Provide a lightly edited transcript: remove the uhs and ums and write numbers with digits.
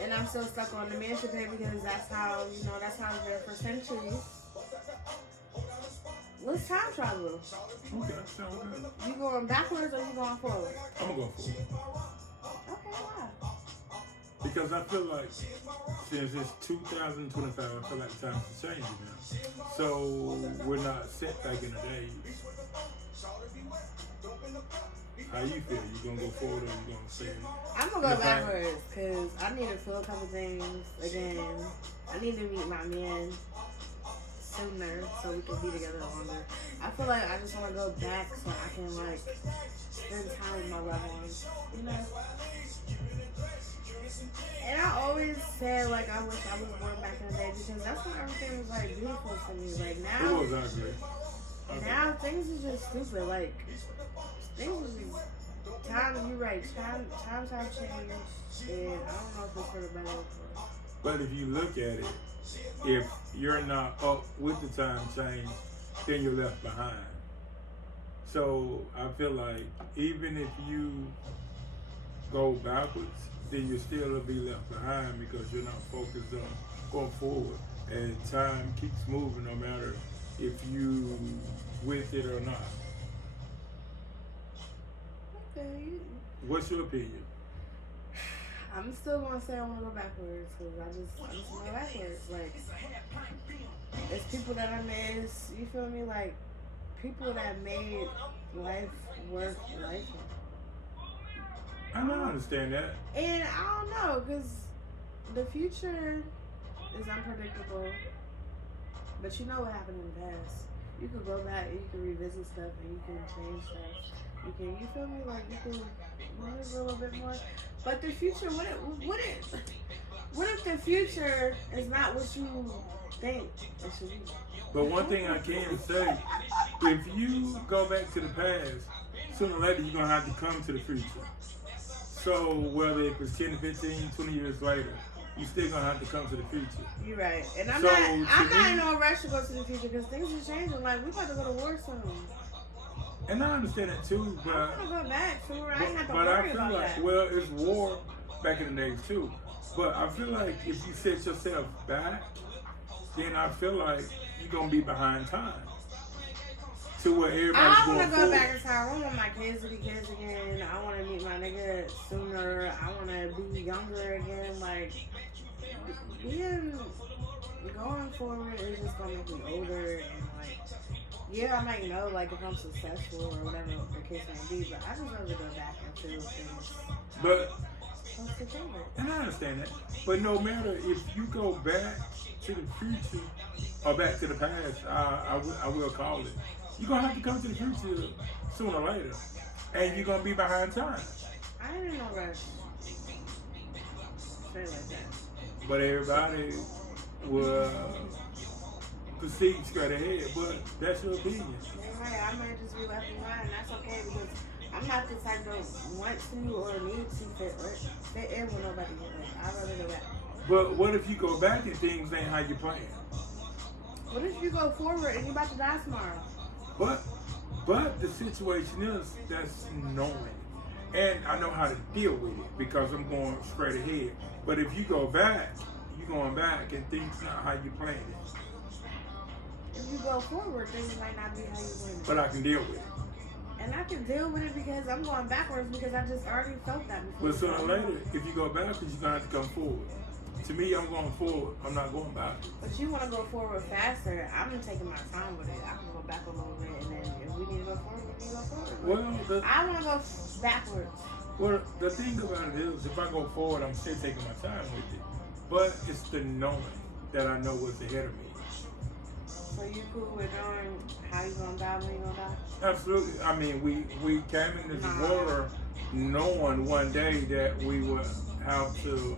And I'm still stuck on the man should pay because that's how, that's how it's been for centuries. Let's time travel. Okay, sounds good. You going backwards or you going forward? I'm gonna go forward. Okay, why? Because I feel like since it's 2025, I feel like times are changing now. So we're not set back in the days. How you feel? You gonna go forward or you gonna stay? I'm gonna go backwards because I need to feel a couple things again. I need to meet my man sooner so we can be together longer. I feel like I just want to go back so I can like spend time with my loved ones, And I always said like I wish I was born back in the day because that's when everything was like beautiful to me. Like now, it was ugly. Now things are just stupid. Like things are just you're right. Times have changed, and I don't know if it's for the better. But if you look at it, if you're not up with the time change, then you're left behind. So I feel like even if you go backwards, then you still will be left behind because you're not focused on going forward. And time keeps moving no matter if you with it or not. Okay. What's your opinion? I'm still gonna say I want to go backwards because I just want to go backwards. Like, it's people that I miss. You feel me? Like, people that made life worth life. I don't understand that. And I don't know because the future is unpredictable. But you know what happened in the past. You could go back and you can revisit stuff and you can change stuff. You feel me? Like you can move a little bit more. But the future, what if the future is not what you think it should be? But one thing I can say, if you go back to the past, sooner or later you're going to have to come to the future. So whether it was 10, 15, 20 years later, you still going to have to come to the future. You're right. And I'm So, not in me, no rush to go to the future because things are changing. Like, we about to go to war soon. And I understand that too, but I want to go back to where I ain't have to but worry I feel about like, that. well, it's war back in the days too. But I feel like if you set yourself back, then I feel like you're going to be behind time. To where everybody's I going want to go forward. back in time. I want my kids to be kids again. I want to meet my nigga sooner. I want to be younger again. Like, going forward is just going to make me older. And, like, yeah, I might know, like, if I'm successful or whatever the case may be. But I just want to go back and feel things. But, and I understand that. But no matter if you go back to the future or back to the past, I will call it. You're going to have to come to the future sooner or later. And you're going to be behind time. I ain't in no rush. Straight like that. But everybody will proceed straight ahead. But that's your opinion. Right, I might just be left behind. That's okay because I'm not the type that want to or need to fit in with nobody. I'd rather go back. But what if you go back and things ain't how you plan? What if you go forward and you about to die tomorrow? But the situation is that's knowing. And I know how to deal with it because I'm going straight ahead. But if you go back, you're going back and things not how you planned it. If you go forward, things might not be how you planned it. But I can deal with it. And I can deal with it because I'm going backwards because I just already felt that before. But sooner or later, if you go backwards, you're going to have to come forward. To me, I'm going forward. I'm not going backwards. But you want to go forward faster. I'm taking my time with it. I can go back a little bit, and then if we need to go forward, we need to go forward. Well, I want to go backwards. Well, the thing about it is, if I go forward, I'm still taking my time with it. But it's the knowing that I know what's ahead of me. So you cool with knowing how you gonna die when you gonna die? Absolutely. I mean, we came into this world knowing one day that we would have to